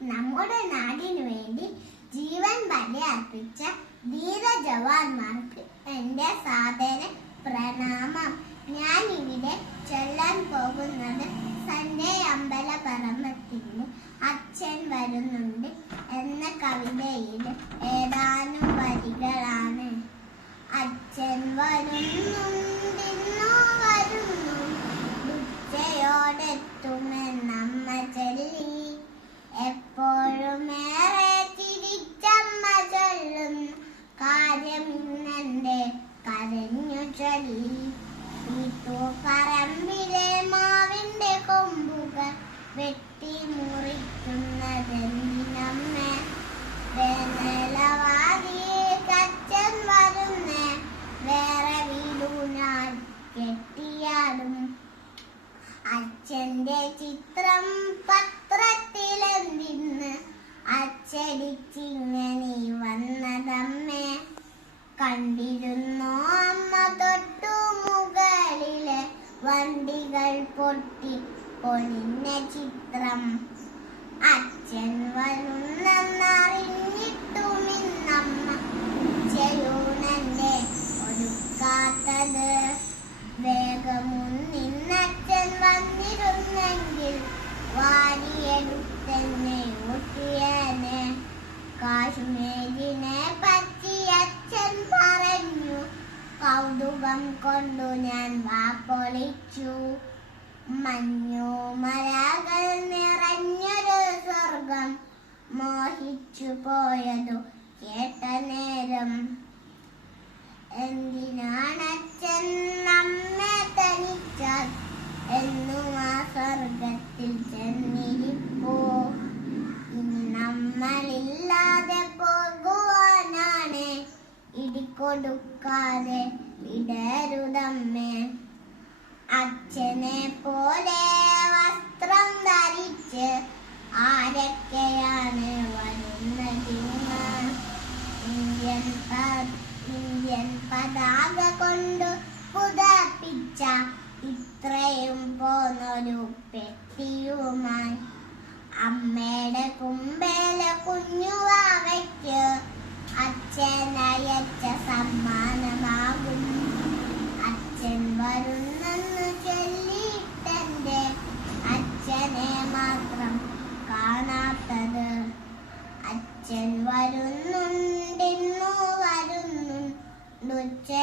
നമ്മുടെ നാടിനു വേണ്ടി ജീവൻ ബലി അർപ്പിച്ച ധീര ജവാന്മാർക്ക് എന്റെ സാധന പ്രണാമം. ഞാൻ ഇവിടെ ചൊല്ലാൻ പോകുന്നത് സൺഡേ അമ്പലപറമ്പത്തിന് അച്ഛൻ വരുന്നുണ്ട് എന്ന കവിതയിൽ ഏതാനും വരികളാണ്. അച്ഛൻ വരുന്നുണ്ടിന്നോ വരുന്നു. ഉച്ചയോടെത്തുമെന്നമ്മ ചൊല്ലി. പറമ്പിലെ മാവിന്റെ കൊമ്പുകൾ വെട്ടി മുറിക്കുന്നതെന്തിനമ്മേ? വേനലവാദിയെ കച്ചൻ വരുന്നേ. വേറെ വീടൂനാൽ കെട്ടിയാലും അച്ഛന്റെ ചിത്രം പത്രത്തിലെന്തിന്ന്? അച്ചടിച്ചിങ്ങനെ വന്നതമ്മേ. കണ്ടിരുന്നോ വണ്ടികൾ പൊട്ടി പൊലിഞ്ഞ ചിത്രം അച്ഛൻ വരുന്നെന്നറിഞ്ഞിട്ടുമിന്നമ്മ ഉച്ചയൂണന്റെ ഒടുക്കാത്തത്. വേഗമുന്നിന്നച്ഛൻ വന്നിരുന്നെങ്കിൽ വാരിയെടുത്തെന്നെ ഊട്ടിയനെ കാശ്മീരിനെ കൗതുകം കൊണ്ടു ഞാൻ വാപ്പൊളിച്ചു മഞ്ഞു മലകൾ നിറഞ്ഞൊരു സ്വർഗം മോഹിച്ചു പോയതു കേട്ട നേരം. എന്തിനാണ് അച്ഛൻ നമ്മെ തനിച്ചാൽ എന്നും ആ സ്വർഗത്തിൽ ചെന്നിരിപ്പോ? ഇനി നമ്മളില്ലാതെ പോകുവാനാണ്. ഇടിക്കൊടുക്കാതെ വിടരുതമ്മേ. അച്ഛനെ പോലെ വസ്ത്രം ധരിച്ച് ആരൊക്കെയാണ് വരുന്നത് ഇന്ത്യൻ ഇന്ത്യൻ പതാക കൊണ്ട് പുതപ്പിച്ച ഇത്രയും പോന്നൊരു പെട്ടിയുമായി അമ്മയുടെ കുമ്പേല കുഞ്ഞുവാവയ്ക്ക് അച്ഛൻ noche.